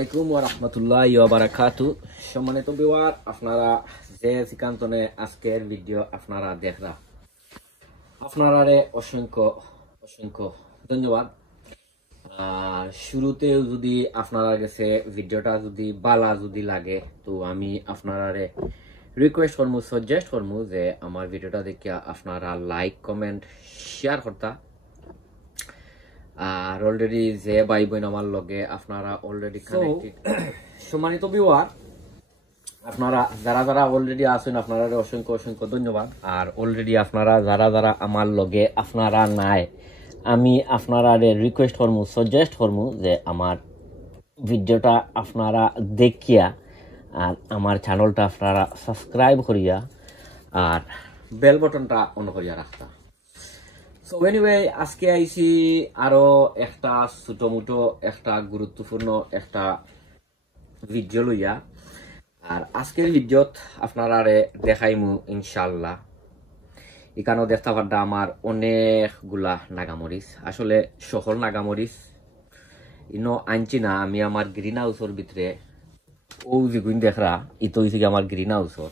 আলাইকুম ওয়া রাহমাতুল্লাহি ওয়া বারাকাতু। সম্মানিত ভিউয়ার, আপনারা যে সিকান্তনে আজকের ভিডিও আপনারা দেখরা, আপনারারে অসংখ্য অসংখ্য ধন্যবাদ। শুরুতে যদি আপনারা কাছে ভিডিওটা যদি বালা যদি লাগে, তো আমি আপনারারে রিকোয়েস্ট করবো, সাজেস্ট করবো যে আমার ভিডিওটা দেখিয়া আপনারা লাইক কমেন্ট শেয়ার করতা। আর অলরেডি যে ভাই বোন আমার লগে আপনারা অলরেডি কানেক্টেড। সম্মানিত ভিউয়ার, আপনারা যারা যারা অলরেডি আছেন আপনারা অসংখ্য অসংখ্য ধন্যবাদ। আর অলরেডি আপনারা যারা যারা আমার লগে আপনারা নাই, আমি আপনারা রিকোয়েস্ট করবো, সাজেস্ট করবো যে আমার ভিডিওটা আপনারা দেখিয়া আর আমার চ্যানেলটা আপনারা সাবস্ক্রাইব করিয়া আর বেল বাটনটা অন করিয়া রাখতা। সো এনিওয়ে, আজকে আইছি আরো একটা ছোট মোটো একটা গুরুত্বপূর্ণ একটা ভিডিও লইয়া। আর আজকের ভিডিওত আপনারা দেখাইমু ইনশাল্লাহ। এখানেও দেখতে পারদা আমার অনেকগুলা নাগামরিচ, আসলে সকল নাগামরিচ ইনো আনছি না, আমি আমার গ্রিন হাউসের ভিতরে ও যেগুন দেখরা ইতো হয়েছে আমার গ্রিন হাউসর।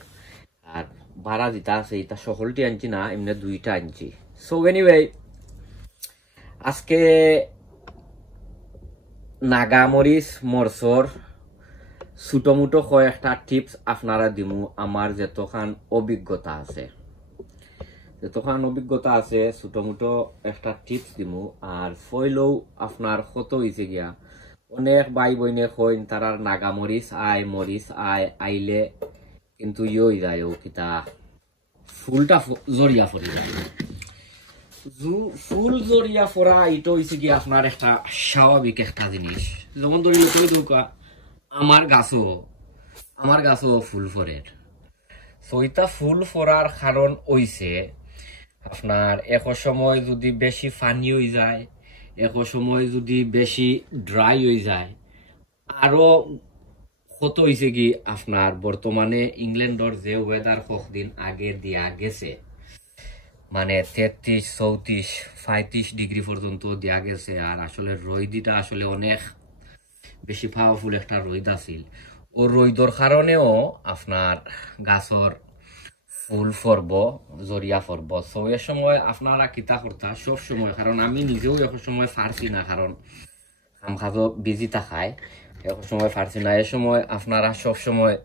আর ভাড়া যেটা আছে এটা সকলটি আনছি না, এমনি দুইটা আনছি। সো এনিওয়ে, আজকে নাগামরিচ মরসর ছোট মোটো কয়েকটা টিপস আপনারা দিমু। আমার যতখান অভিজ্ঞতা আছে ছোট মোটো একটা টিপস দিমু। আর ফইলেও আপনার কত হয়েছে গিয়া অনেক ভাই বইনে কইন তারার নাগামরিচ আয় মরিচ আয় আইলে কিন্তু ইয়ে যায় ও কিতা ফুলটা জরিয়া পড়ে যায়। ফুল জরিয়া পড়া এটা হয়েছে কি আপনার একটা স্বাভাবিক একটা জিনিস। যেমন ধরি আমার গাছও ফুল ফরের। সইটা ফুল ফরার কারণ হইছে আপনার এক সময় যদি বেশি পানি হয়ে যায়, এক সময় যদি বেশি ড্রাই হয়ে যায়। আরো কত হয়েছে কি আপনার বর্তমানে ইংল্যান্ডর যে ওয়েদার কতদিন আগে দিয়া গেছে, মানে 33, 34, 35 ডিগ্রি পর্যন্ত দেওয়া গেছে। আর আসলে রোদিটা আসলে অনেক বেশি পাওয়ারফুল একটা রোদ আছিল। ও রোদর কারণেও আপনার গাছর ফুল ফরব, জরিয়া ফরব। সো এ সময় আপনারা কিতা করতা সব সময়, কারণ আমি নিজেও এক সময় পারছি না, কারণ কাম কাজও বিজি থাকায় এক সময় পারছি না। এ সময় আপনারা সব সময়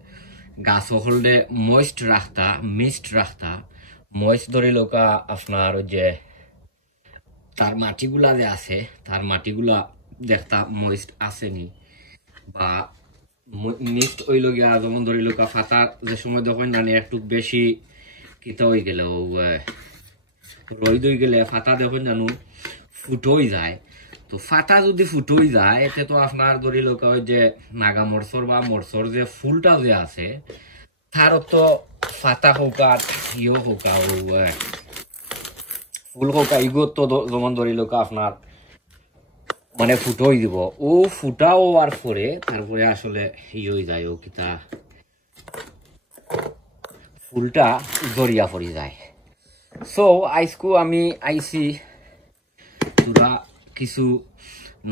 গাছ হলদে ময়েস্ট রাখতা, মিস্ট রাখতা। ময়েস্ট ধরে লোকা আপনার যে তার মাটিগুলা যে আছে, তার মাটিগুলা দেখতা ময়েস্ট আসেনি বা মিস্ট হইল গিয়া। যেমন ধরি লোকা ফাতা যে সময় যখন জানি একটু বেশি কিতা হয়ে গেলে রোদ হয়ে গেলে ফাতা যখন জানো ফুটোই যায়। তো ফাতা যদি ফুটোই যায় এতে তো আপনার ধরি লোকা ওই যে নাগা মরসর বা মরসর যে ফুলটা যে আছে তার তো ফাতা হোকা ইয়ে হোকা ফুল হোকা ইগো তো যেমন ধরি লোকা আপনার মানে ফুটোই দিব। ও ফুটা হওয়ার পরে তারপরে আসলে ইয়ে হয়ে যায়, ও কিতা ফুলটা জরিয়া পড়ে যায়। সো আজকু আমি আইছি তোরা কিছু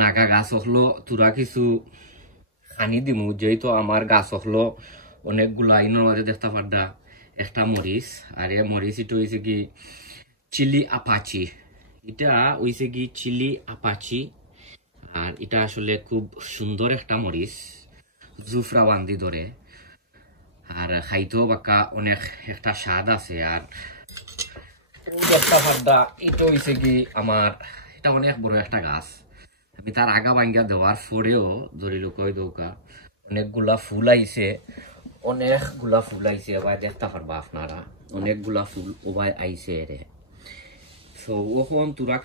নাগা গাছ হলো, তোরা কিছু খানি দিমু। যেহেতু আমার গাছ হলো অনেকগুলা, ইনোর মাঝে দেখতে পারদা একটা মরিচ। আর এ মরিচ এটা হয়েছে কি চিলি আপাচি। এটা হয়েছে কি চিলি আপাচি। আর এটা আসলে খুব সুন্দর একটা মরিচ, জুফরা বান্দি ধরে। আর খাইতেও বাক্কা অনেক একটা স্বাদ আছে। আর দেখতে পারদা এটা হয়েছে কি আমার এটা অনেক বড় একটা গাছ। আমি তার আগা ভাঙ্গা দেওয়ার পরেও ধরি লোকই দৌকা অনেকগুলা ফুল আইছে, এবার দেখতে পারবা আপনারা অনেকগুলা ফুল ওবাই আইছে রে। সো ওখন তোরা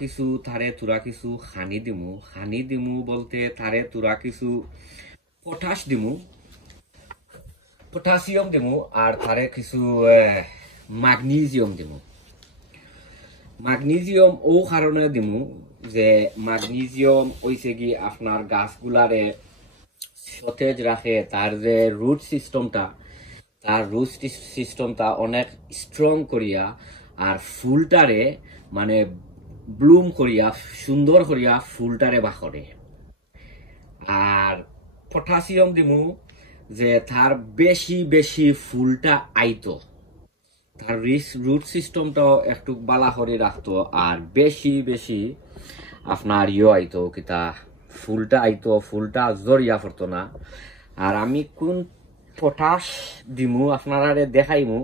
কিছু খানি দিমু বলতে তোরা কিছু পটাশিয়াম দিমু আর কিছু ম্যাগনেসিয়াম ও কারণে দিমু যে ম্যাগনেসিয়াম হইছে কি আপনার গাছগুলারে সতেজ রাখে। তার যে রুট সিস্টেমটা অনেক স্ট্রং করিয়া আর ফুলটারে মানে ব্লুম করিয়া সুন্দর করিয়া ফুলটারে বাখরে। আর পটাশিয়াম দিমু যে তার বেশি বেশি ফুলটা আইতো, তার রুট সিস্টেমটাও একটু বালা করে রাখতো, আর বেশি বেশি আপনার আইতো কিতা ফুলটা আইতো, ফুলটা জড়িয়া পড়তো না। আর আমি কোন পটাশ দিমু আপনারা দেখাইমু,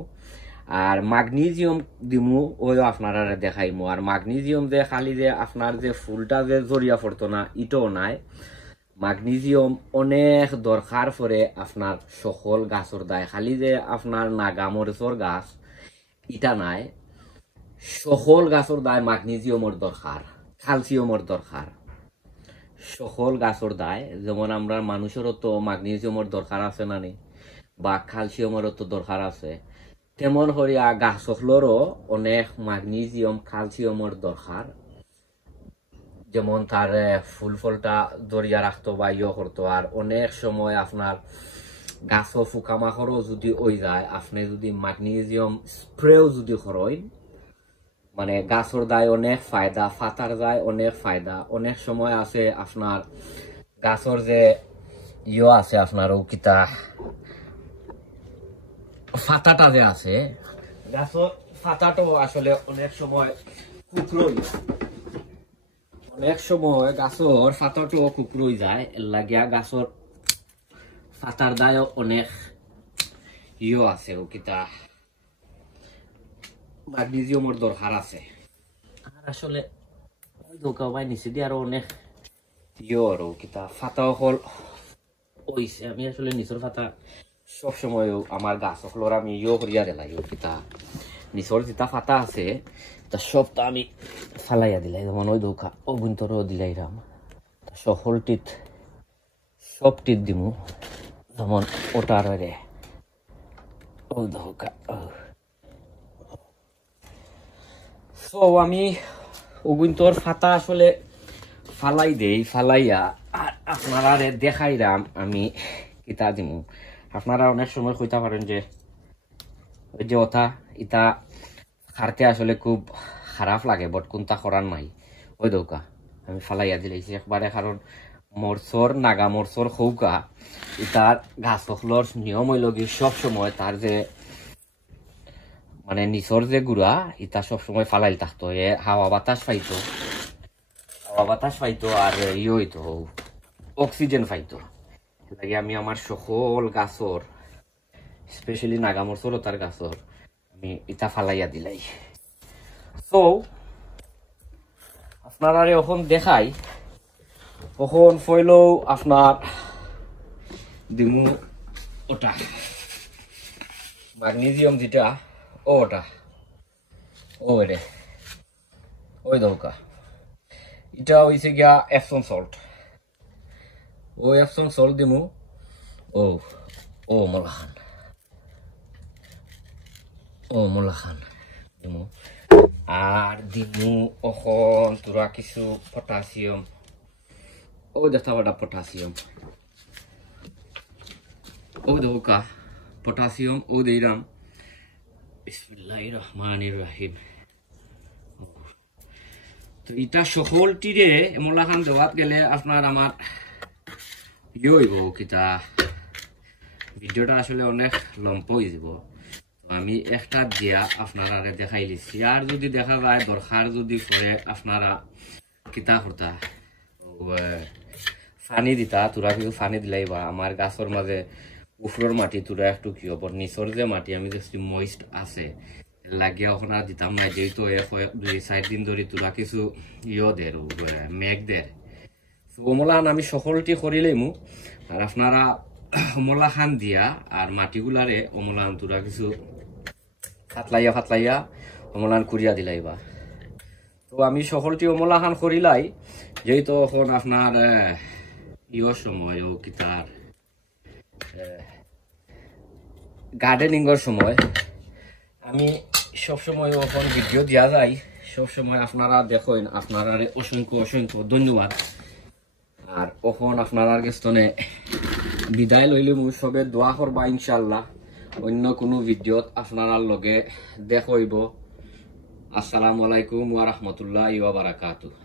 আর ম্যাগনেসিয়াম দিমু ওই আপনারা দেখাইমু। আর ম্যাগনেসিয়াম যে খালি যে আপনার যে ফুলটা যে জড়িয়া পড়তো না এটাও নাই, ম্যাগনেসিয়াম অনেক দরকার পরে আপনার সকল গাছর দায়, খালি যে আপনার নাগামরিচর গাছ ইটা নাই, সকল গাছর দায় ম্যাগনেসিয়ামর দরকার, ক্যালসিয়ামর দরকার, সকল গাছর দায়। যেমন আমরা মানুষেরও তো ম্যাগনেসিয়ামর দরকার আছে না নি, বা ক্যালসিয়ামেরও তো দরকার আছে, তেমন করিয়া গাছগুলোরও অনেক ম্যাগনেসিয়াম ক্যালসিয়ামের দরকার। যেমন তার ফুল ফলটা দরিয়া রাখতো বা করতো। আর অনেক সময় আপনার গাছও পোকামাকড়ও যদি ওই যায়, আপনি যদি ম্যাগনেসিয়াম স্প্রেও যদি করেন, মানে গাছর দায় অনেক ফায়দা, ফাতার যায় অনেক ফায়দা। অনেক সময় আছে আপনার গাছর যে আছে আপনার ও কিতা ফাতাটা যে আছে, গাছর ফাতাটাও আসলে অনেক সময় কুকরোই, অনেক সময় গাছর ফাতাটাও কুকরোই যায়, লাগিয়া গাছর ফাতার দায় অনেক আছে ও কিতা ম্যাগনেসিয়ামের দরকার আছে। আর আসলে দোকা ভাই নিচে দিয়ে আরো অনেক আর কিতা ফাতা হল ওইছে। আমি আসলে নিচের ফাতা সবসময় আমার গাছ হলোর আমি করিয়া দিলাই, কিতা নিচর যেটা ফাতা আছে তা সবটা আমি ফালাইয়া দিলাই। যেমন ওই দোকা অভ্যন্তরও দিলাইরাম, সকলটিত সবটিত দিমু, যেমন ওটার রে ও দোকা। সো আমি অগুন্তর ফাতা আসলে ফালাই দেই, ফালাইয়া আর আপনারা দেখাইরাম আমি কিতা দিমু। আপনারা অনেক সময় কইতে পারেন যে ওই যে ওটা ইটা খারতে আসলে খুব খারাপ লাগে, বট কোনটা করার নাই। ওই দৌকা আমি ফালাইয়া দিলাইছি একবারে, কারণ মরসর নাগা মরসর খৌকা ইটার গাছ হকলর নিয়ম হইল কি সব সময় তার যে মানে নিচর যে গুড়া ইটা সবসময় ফালাই থাকতো, এ হাওয়া বাতাস পাইতো, হাওয়া বাতাস পাইতো আর হইতো অক্সিজেন পাইতো। লাগে আমি আমার সকল গাছর স্পেশালি নাগামরচর তার গাছর আমি ইটা ফালাইয়া দিলাই। সো আপনারা এখন দেখাই, কখন ফইলেও আপনার দিমু ওটা ম্যাগনেসিয়াম যেটা ওটা রে ওই দৌকা এটা হইছে গিয়া এপসম সল্ট, ও এপসম সল্ট দিমু ও মোলাখান, ও মোলাখান দিমু। আর দিমু এখন তোরা কিছু পটাশিয়াম, ও দেখতে পাটা পটাশিয়াম, ও দৌকা পটাশিয়াম ও দিলাম। বিসমিল্লাহির রহমানির রহিম। তো এটা সকলটিরে মোলাখান দেওয়াত গেলে আপনার আমার হইব কিতা ভিডিওটা আসলে অনেক লম্প হয়ে যাব। তো আমি একটা দিয়া আপনারা দেখাই দিচ্ছি, আর যদি দেখা যায় দরকার যদি করে আপনারা কিতা করতা ফানি দিতা, তোরা কিন্তু ফানি দিলাই বা আমার গাছের মাঝে উপরের মাটি তোরা একটু কি হব, নিচর যে মাটি আমি দেখছি ময়েস্ট আছে লাগিয়ে ওখান আর দিতাম না, যেহেতু 2-4 দিন ধরে তোরা কিছু দের মেঘ দের। ওমলাখান আমি সকলটি করিলেইমু, আর আপনারা ওমলাখান দিয়া আর মাটিগুলারে ওমলাখান তোরা কিছু ফাতলাইয়া ফাতলাইয়া ওমলাখান করিয়া দিলাইবা। তো আমি সকলটি ওমলাখান করিলাই, যেহেতু এখন আপনার সময় ও কিতার গার্ডেনিংয়ের সময় আমি সবসময় এখন ভিডিও দিয়া যায়, সবসময় আপনারা দেখেন, আপনারা অসংখ্য অসংখ্য ধন্যবাদ। আর এখন আপনার গেস্তনে বিদায় লইলে মু সবে দোয়া করবা ইনশাল্লাহ, অন্য কোনো ভিডিওত আপনার লগে দেখইব। আসসালামু আলাইকুম ওয়া রাহমাতুল্লাহি ওয়া বারাকাতুহু।